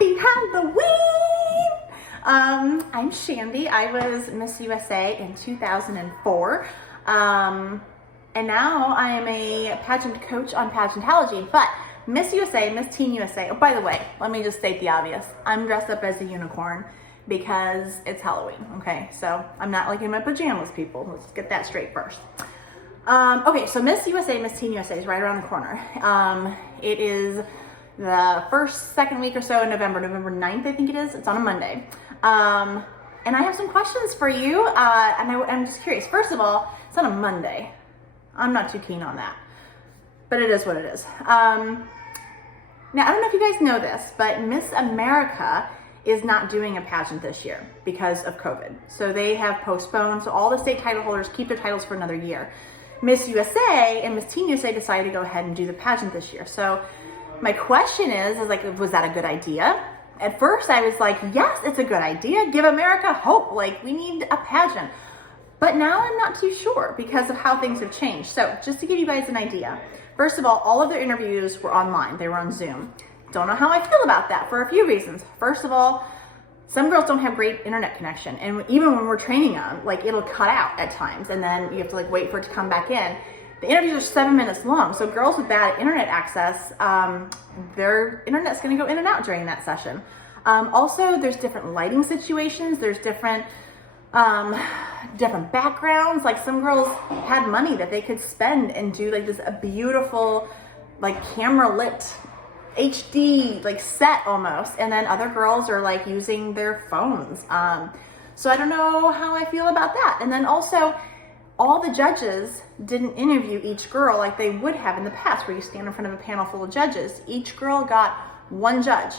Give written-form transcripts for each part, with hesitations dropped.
Happy Halloween! I'm Shandy. I was Miss USA in 2004. And now I am a pageant coach on Pageantology. But Miss USA, Miss Teen USA, oh, by the way, let me just state the obvious. I'm dressed up as a unicorn because it's Halloween, okay? So I'm not like in my pajamas, people. Let's get that straight first. Okay, so Miss USA, Miss Teen USA is right around the corner. It is the second week or so in November 9th, I think it is. It's on a Monday. And I have some questions for you. And I'm just curious. First of all, it's on a Monday. I'm not too keen on that, but it is what it is. Now, I don't know if you guys know this, but Miss America is not doing a pageant this year because of COVID. So they have postponed. So all the state title holders keep their titles for another year. Miss USA and Miss Teen USA decided to go ahead and do the pageant this year. So my question is like, was that a good idea? At first I was like, yes, it's a good idea. Give America hope. Like, we need a pageant. But now I'm not too sure because of how things have changed. So just to give you guys an idea, first of all of their interviews were online. They were on Zoom. Don't know how I feel about that for a few reasons. First of all, some girls don't have great internet connection. And even when we're training them, like, it'll cut out at times. And then you have to like wait for it to come back in. The interviews are 7 minutes long. So girls with bad internet access, their internet's gonna go in and out during that session. Also, there's different lighting situations. There's different backgrounds. Like, some girls had money that they could spend and do like this a beautiful, like, camera lit HD like set almost, and then other girls are like using their phones. So I don't know how I feel about that. And then also, all the judges didn't interview each girl like they would have in the past, where you stand in front of a panel full of judges. Each girl got one judge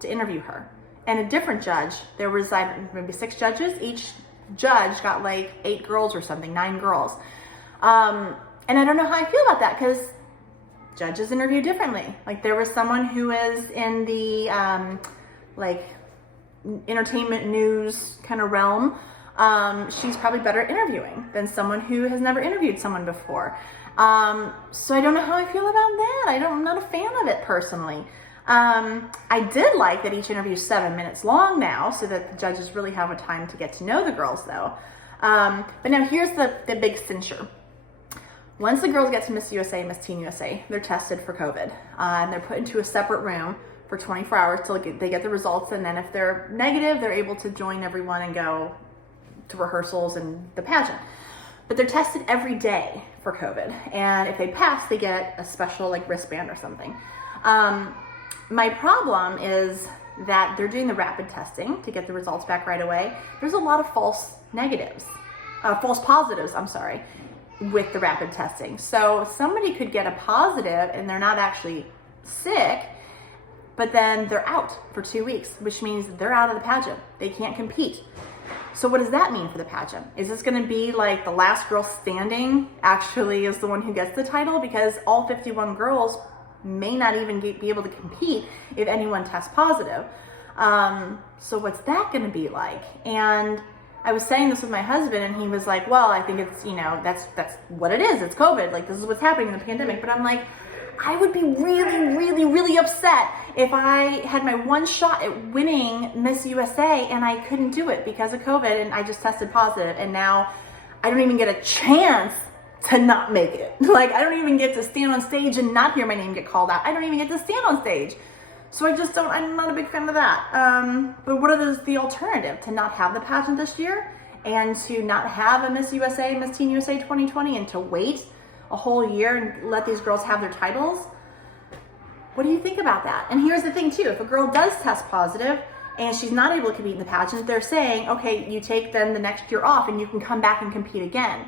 to interview her, and a different judge. There was maybe 6 judges. Each judge got like 8 girls or something, 9 girls. And I don't know how I feel about that, because judges interview differently. Like, there was someone who is in the like entertainment news kind of realm. She's probably better at interviewing than someone who has never interviewed someone before. So I don't know how I feel about that. I'm not a fan of it personally. I did like that each interview is 7 minutes long now, so that the judges really have a time to get to know the girls though. But now here's the big cincher. Once the girls get to Miss USA and Miss Teen USA, they're tested for COVID, and they're put into a separate room for 24 hours till they get the results. And then if they're negative, they're able to join everyone and go to rehearsals and the pageant. But they're tested every day for COVID. And if they pass, they get a special like wristband or something. My problem is that they're doing the rapid testing to get the results back right away. There's a lot of false positives, with the rapid testing. So somebody could get a positive and they're not actually sick, but then they're out for 2 weeks, which means they're out of the pageant. They can't compete. So what does that mean for the pageant? Is this gonna be like the last girl standing actually is the one who gets the title? Because all 51 girls may not even be able to compete if anyone tests positive. So what's that gonna be like? And I was saying this with my husband, and he was like, well, I think it's, that's what it is. It's COVID. Like, this is what's happening in the pandemic. But I'm like, I would be really, really, really upset if I had my one shot at winning Miss USA and I couldn't do it because of COVID, and I just tested positive, and now I don't even get a chance to not make it. Like, I don't even get to stand on stage and not hear my name get called out. I don't even get to stand on stage. So I'm not a big fan of that. But what is the alternative? To not have the pageant this year, and to not have a Miss USA, Miss Teen USA 2020, and to wait a whole year and let these girls have their titles? What do you think about that? And here's the thing too, if a girl does test positive and she's not able to compete in the pageant, they're saying, okay, you take then the next year off and you can come back and compete again.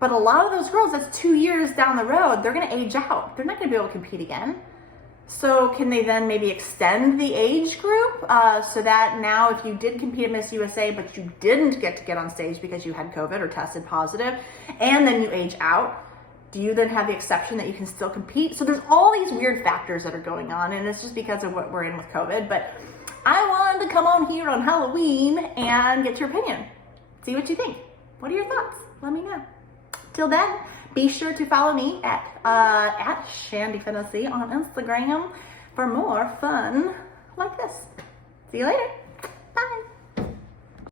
But a lot of those girls, that's 2 years down the road, they're gonna age out. They're not gonna be able to compete again. So can they then maybe extend the age group so that now if you did compete at Miss USA but you didn't get on stage because you had COVID or tested positive, and then you age out, do you then have the exception that you can still compete? So there's all these weird factors that are going on, and it's just because of what we're in with COVID. But I wanted to come on here on Halloween and get your opinion. See what you think. What are your thoughts? Let me know. Till then, be sure to follow me at Shandy Fantasy on Instagram for more fun like this. See you later.